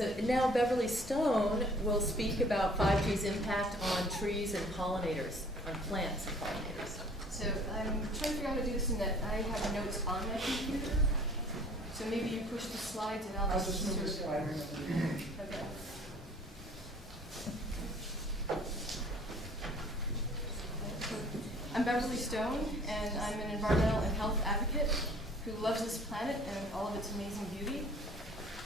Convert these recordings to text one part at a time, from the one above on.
So now Beverly Stone will speak about 5G's impact on trees and pollinators, on plants and pollinators. So I'm trying to figure out how to do this in that I have notes on my computer. So maybe you push the slides and I'll just move the slide. Okay. I'm Beverly Stone, and I'm an environmental and health advocate who loves this planet and all of its amazing beauty.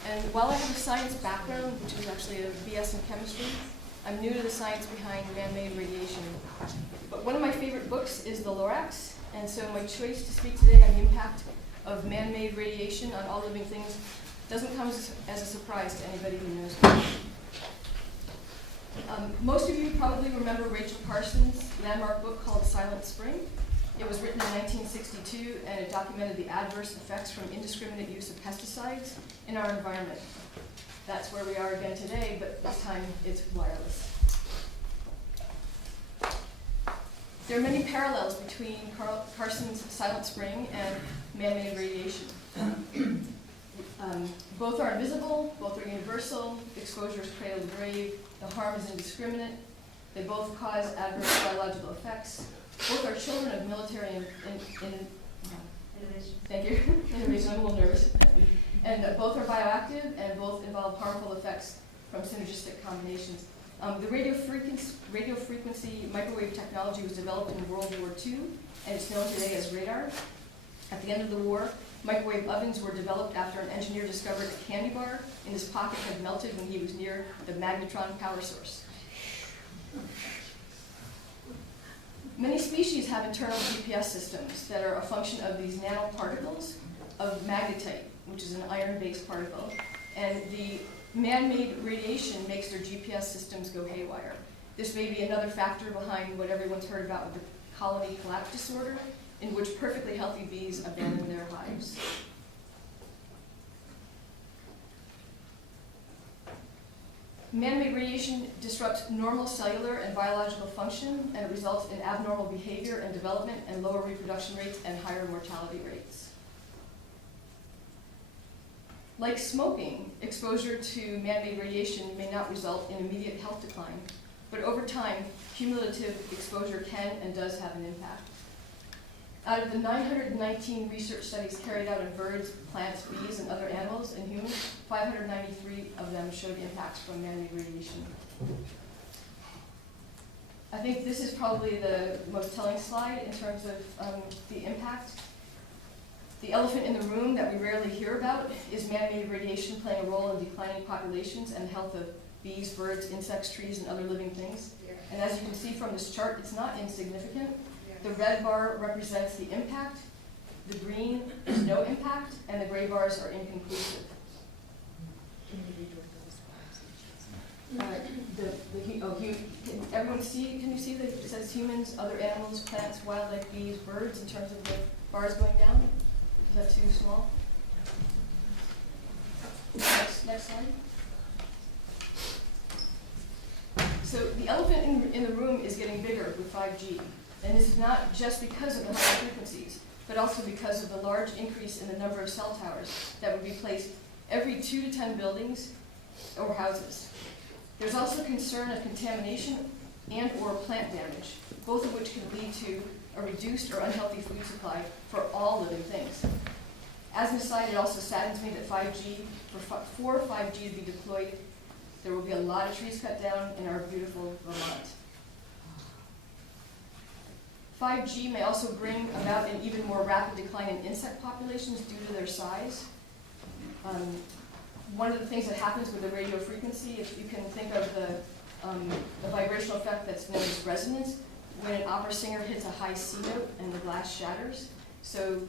And while I have a science background, which is actually a BS in chemistry, I'm new to the science behind man-made radiation. But one of my favorite books is The Lorax, and so my choice to speak today on the impact of man-made radiation on all living things doesn't come as a surprise to anybody who knows me. Most of you probably remember Rachel Carson's landmark book called Silent Spring. It was written in 1962, and it documented the adverse effects from indiscriminate use of pesticides in our environment. That's where we are again today, but this time it's wireless. There are many parallels between Carson's Silent Spring and man-made radiation. Both are invisible, both are universal, exposure is cradle to grave, the harm is indiscriminate, they both cause adverse biological effects, both are children of military innovation. Thank you. Innovation, I'm a little nervous. And both are bioactive, and both involve harmful effects from synergistic combinations. The radio frequency microwave technology was developed in World War II, and it's known today as radar. At the end of the war, microwave ovens were developed after an engineer discovered a candy bar in his pocket had melted when he was near the magnetron power source. Many species have internal GPS systems that are a function of these nanoparticles of magnetite, which is an iron-based particle, and the man-made radiation makes their GPS systems go haywire. This may be another factor behind what everyone's heard about with the colony collapse disorder, in which perfectly healthy bees abandon their hives. Man-made radiation disrupts normal cellular and biological function, and it results in abnormal behavior and development and lower reproduction rates and higher mortality rates. Like smoking, exposure to man-made radiation may not result in immediate health decline, but over time, cumulative exposure can and does have an impact. Out of the 919 research studies carried out on birds, plants, bees, and other animals and humans, 593 of them showed impacts from man-made radiation. I think this is probably the most telling slide in terms of the impact. The elephant in the room that we rarely hear about is man-made radiation playing a role in declining populations and the health of bees, birds, insects, trees, and other living things. And as you can see from this chart, it's not insignificant. The red bar represents the impact, the green is no impact, and the gray bars are inconclusive. Everyone see, can you see that it says humans, other animals, plants, wildlife, bees, birds, in terms of the bars going down? Is that too small? Next slide. So the elephant in the room is getting bigger with 5G. And this is not just because of the high frequencies, but also because of the large increase in the number of cell towers that would be placed every 2 to 10 buildings or houses. There's also concern of contamination and or plant damage, both of which can lead to a reduced or unhealthy food supply for all living things. As an aside, it also saddens me that for 5G to be deployed, there will be a lot of trees cut down in our beautiful Vermont. 5G may also bring about an even more rapid decline in insect populations due to their size. One of the things that happens with the radio frequency, if you can think of the vibrational effect that's known as resonance, when an opera singer hits a high C note and the glass shatters. So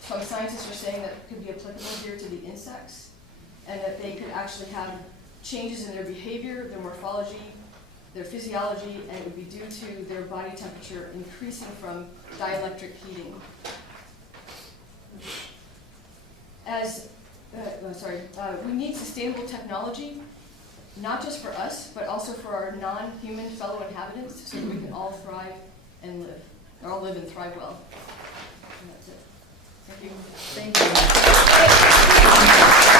some scientists are saying that it could be applicable here to the insects, and that they could actually have changes in their behavior, their morphology, their physiology, and it would be due to their body temperature increasing from dielectric heating. We need sustainable technology, not just for us, but also for our non-human fellow inhabitants, so that we can all thrive and live, or all live and thrive well. And that's it. Thank you. Thank you.